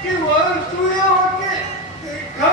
কি বল তুই আমাকে দেখা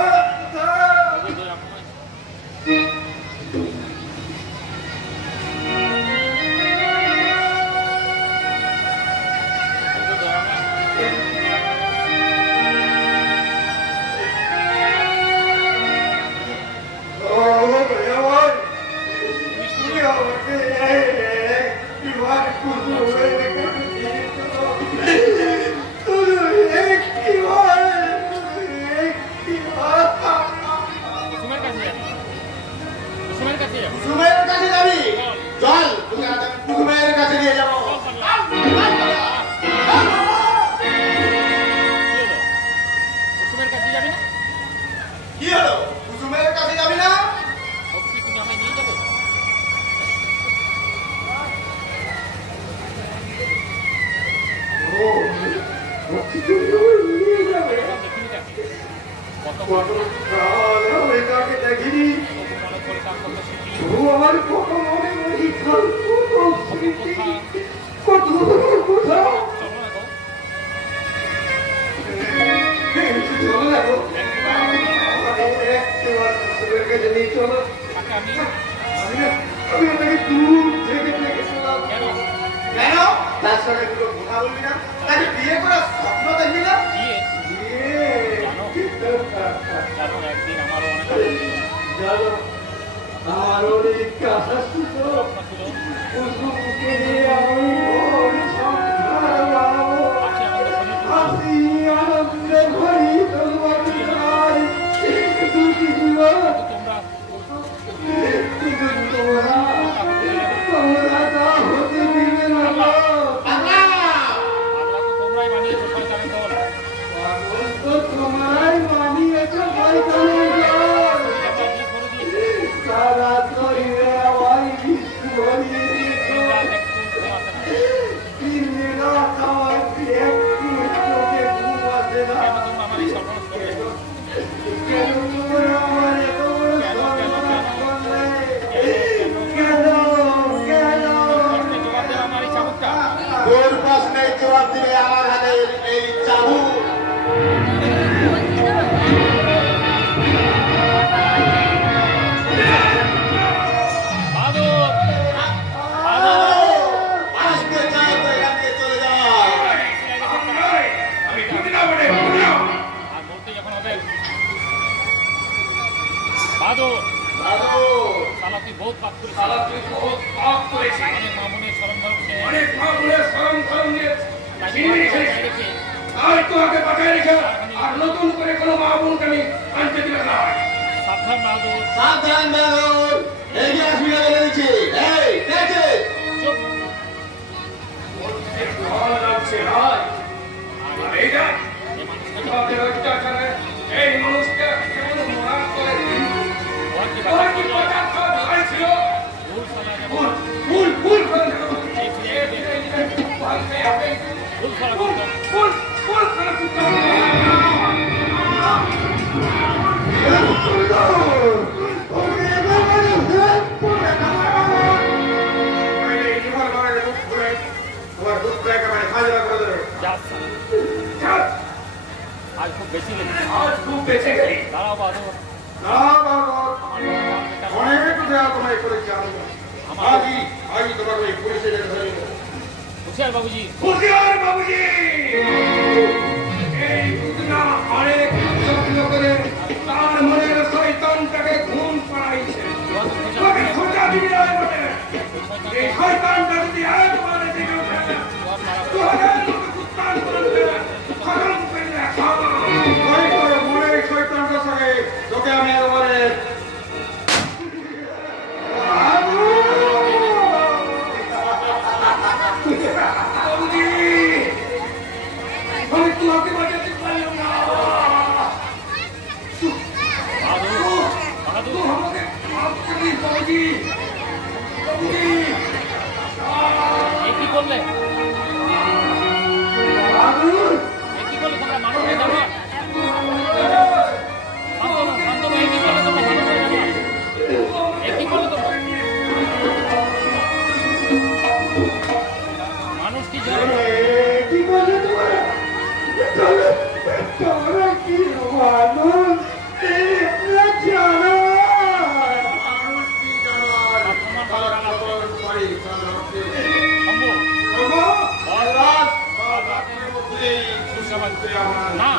এই সুসমাজ আমার না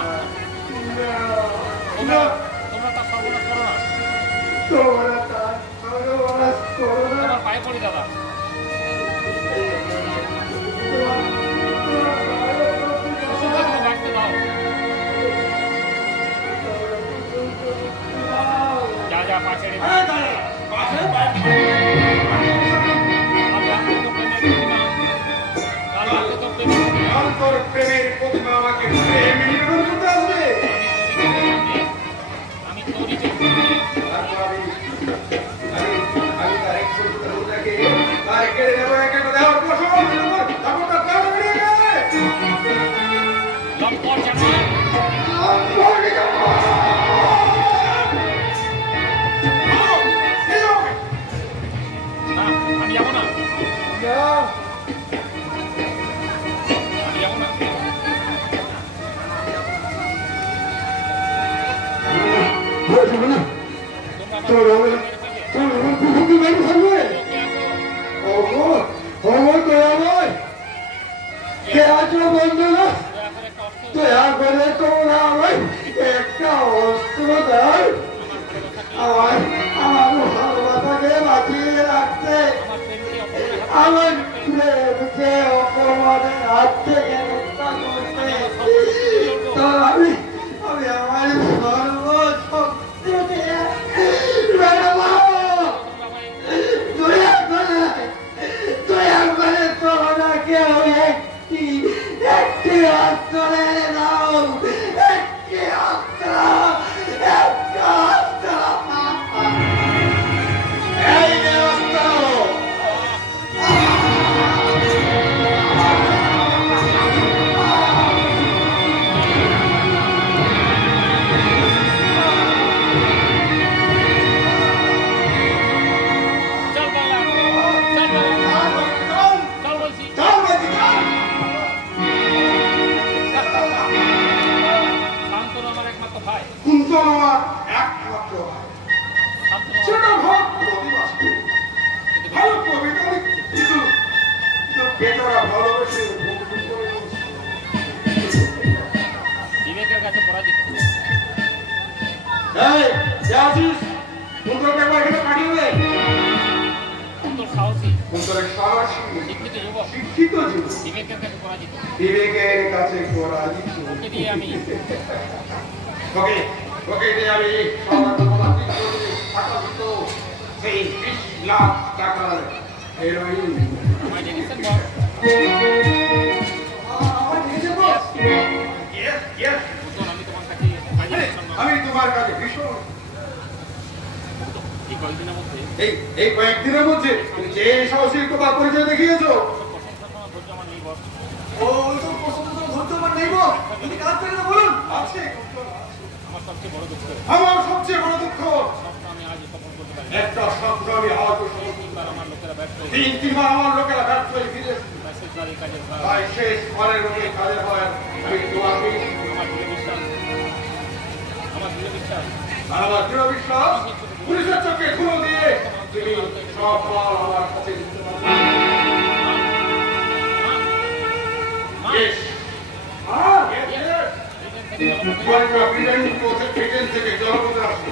তোমরা তার সর্বনাশ করো না। তোমরা তার সর্বনাশ করো না। তোমার পায়ে পড়ি দাদা। বাঁচতে দাও। যা যা পা ছেড়ে তোর প্রেমের প্রতিমা আমাকে নিবেদন করতে আসবে। আমি তোরই আমি তার এক ছোটকে তার কেড়ে নেবো একটা দেওয়ার পছন্দ তারপর তার প্রাণ বেরিয়ে যাবে। লম্পট জানো আমি যাবো না। আমার প্রেমকে অপমানের হাত থেকে রক্ষা করতে তো আমি আমার সর্বশক্তি দিয়ে দয়া করে তোমরা কেউ একটি অস্ত্র দাও, একটি অস্ত্র, একটা অস্ত্র। এই যে অস্ত্র বিবেকের কাছে পরাজিত। শিক্ষিত বিবেকের কাছে পরাজিত। বিবেকের কাছে পরাজিত ওকে দিয়ে আমি সেই 20 লাখ টাকার হেরোইন আমায় ডেকেছেন বস। আমি তোমার কাছে আমি তোমার কাছে ভীষণ এই কয়েকদিনের মধ্যে এই কয়েকদিনের মধ্যে তুমি যে সাহসিকতা পরিচয় দেখিয়েছো ধৈর্য আমার নেই বস। আমার সবচেয়ে বড় দুঃখ আমি আজ সফল করতে পারি। একটা স্বপ্ন আমি আজ তিনবার আমার লোকেরা ব্যর্থ হয়ে তিনবার আমার লোকেরা ব্যর্থ হয়ে ফিরেছে। মেসেজ বাড়ি কাজে তাই শেষ পরের মধ্যে কাজে হয় আমি তোমাকে আমার দৃঢ় বিশ্বাস পুলিশের চোখে ধুলো দিয়ে তুমি সব ফল আমার কাছে দিতে পারবে। Yes. থেকে জলপথে আসবে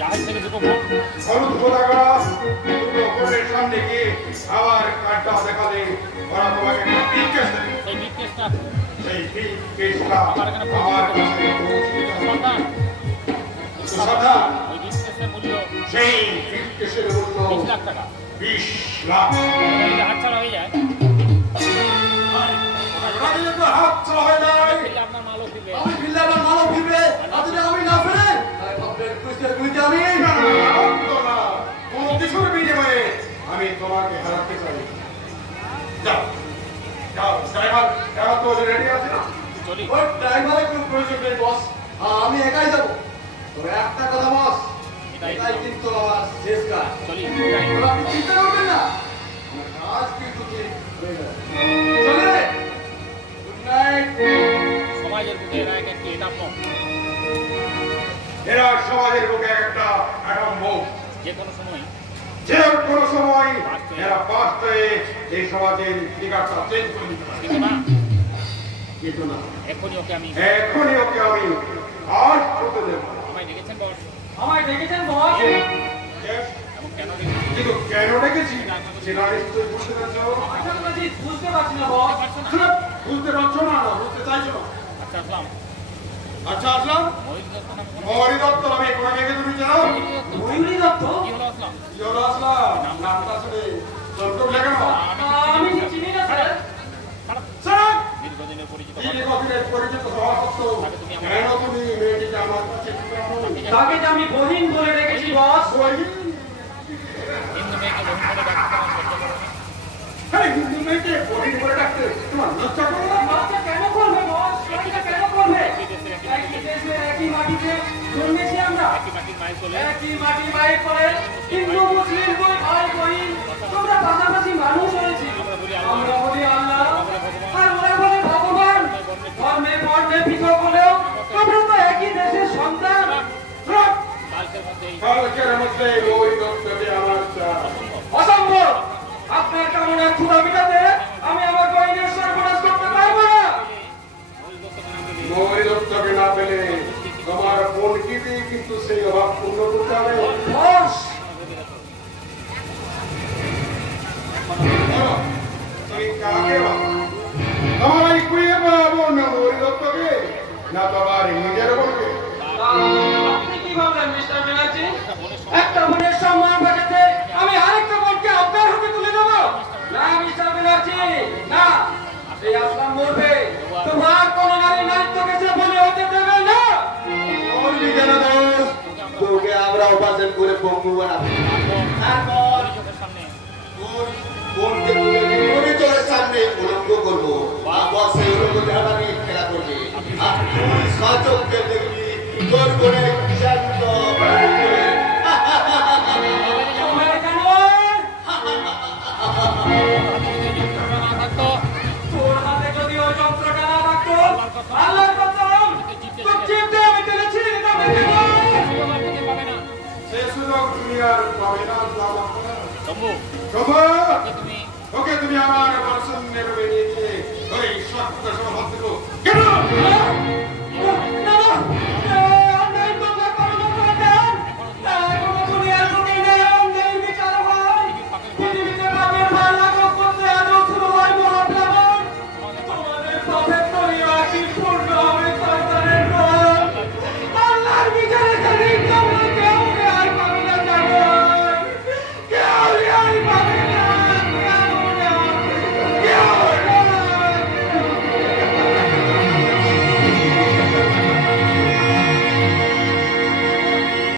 জাহাজ থেকে দুটো বোট হলুদ পতাকা দুটো বোটের সামনে গিয়ে আবার কাঠটা দেখালে ওরা তোমাকে বিকেশ দেবে। সেই বিকেশটা সেই বিকেশটা আমার কাছে সন্ধান সাবধান ওই বিকেশের মূল্য সেই বিকেশের মূল্য 20 লাখ টাকা। 20 লাখ। যদি হাতছাড়া হয়ে যায় হাত ছাড়া হয়ে যায় ফিরলে আপনার মালও ফিরবে। আমি ফিরলে আমার মানব ফিরবে তাদের আমি না ফেরে আমি কোনো কিছুর বিনিময়ে আমি তোমাকে হারাতে চাই। যাও যাও ড্রাইভার তো রেডি আছে না? চলি ওই ড্রাইভারের কোনো প্রয়োজন নেই বস, আমি একাই যাবো। তবে একটা কথা বস, এটাই কিন্তু আমার শেষ কাজ। চলি আপনি চিন্তা করবেন না, আমার কাজ কিন্তু ঠিক হয়ে যাবে। চলে গুড নাইট। সমাজের বুকে এরা এক একটি এটা পথ এরা সমাজের বুকে একটা অ্যাটম বোম। যে কোনো সময় এরা বাঁচতে এই সমাজের ফিগারটা চেঞ্জ করে দিতে পারে। কিন্তু না যেত না। এখনই ওকে আমি আর হতে দেব না। আমায় ডেকেছেন বস? আমায় ডেকেছেন বস? Yes, এবং কেন ডেকেছেন? কিন্তু কেন ডেকেছি সেটা নিশ্চয়ই বুঝতে পারছো? বুঝতে পারছি না বস। চুপ! বুঝতে পারছো না? বুঝতে চাইছো না? আচ্ছা আসলাম। আচ্ছা আসলাম। মহিলা দত্ত নামে কোনো মৌরি দত্ত নামে কোনাকে তুমি জানো? ময়ূরী দত্ত? কি হলো আসলাম? কি হলো আসলাম? নামটা শুনে চমকে উঠলে কেন? আমি চিনি না স্যার। স্যার! দীর্ঘদিনের পরিচিত দীর্ঘদিনের পরিচিত হওয়া সত্ত্বেও কেন তুমি মেয়েটিকে আমার কাছে পাঠাও? তাকে যে আমি বহিন বলে রেখেছি বস। হিন্দু মেয়েকে বহিন করে ডাকতে আমার সহ্য করে না। হ্যাঁ, হিন্দু মেয়েকে বহিন বলে ডাকতে তোমার লজ্জা করো না? লজ্জা কেন করবে বস? লজ্জা কেন করবে? একই দেশে একই মাটিতে জন্মেছি আমরা। একই মাটির মায়ের কোলে একই মাটির মায়ের পরে হিন্দু মুসলিম দুই ভাই বহিন তোমরা পাশাপাশি মানুষ হয়েছি। আমরা বলি আল্লাহ আর ওরা বলে ভগবান। ধর্মে বর্ণে পৃথক হলেও তোমরা তো একই দেশের সন্তান। কালকের মধ্যেই কালকের মধ্যে ওই দত্তকে আমার চাই। অসম্ভব। আপনার কামনার ক্ষুধা মিটাতে আমি আমার বহিনের সর্বনাশ করতে পারবো না। মৌরি দত্তকে না পেলে তোমার বোনকে কিন্তু সেই অভাব পূর্ণ করতে হবে। বস বলো, তুমি কাকে ভাবো? তোমার এই কুড়িয়ে পাবো না মৌরি দত্তকে, না তোমার নিজের বোনকে? আপনি কি ভাবলেন মিস্টার ব্যানার্জি? একটা বোনের সম্মান বাঁচাতে আমি আরেকটা বোনকে আপনার হাতে তুলে দেবো? না মিস্টার ব্যানার্জি, না। এই আসলাম মরবে, তোমার কোন নারী নারীত্বকে সে বলে হতে দেবে না। ওর নিজের দোষ, তোকে আমরা উপার্জন করে বঙ্গু বানাবো। তারপর চোখের সামনে তোর বোনকে তুলে মনিটরের সামনে উলঙ্গ করবো। তারপর সেই উলঙ্গ দেহটা নিয়ে খেলা করবে। আর তুই সচক্ষে দেখবি তোর বোনের শান্ত তোমরা কেন? না থাকতো তোর হাতে যদি ওই যন্ত্রটা না থাকতো, আল্লাহর কসম, তোর জিভটা আমি টেনে ছিঁড়ে দিতাম একেবারে। সুযোগ আর খুঁজে পাবে না। সে সুযোগ তুমি আর পাবে না। শম্ভু শোভা, কে তুমি ওকে তুমি আমার পছন্দের মেয়ে নিয়ে ওই সত্য সমাপ্ত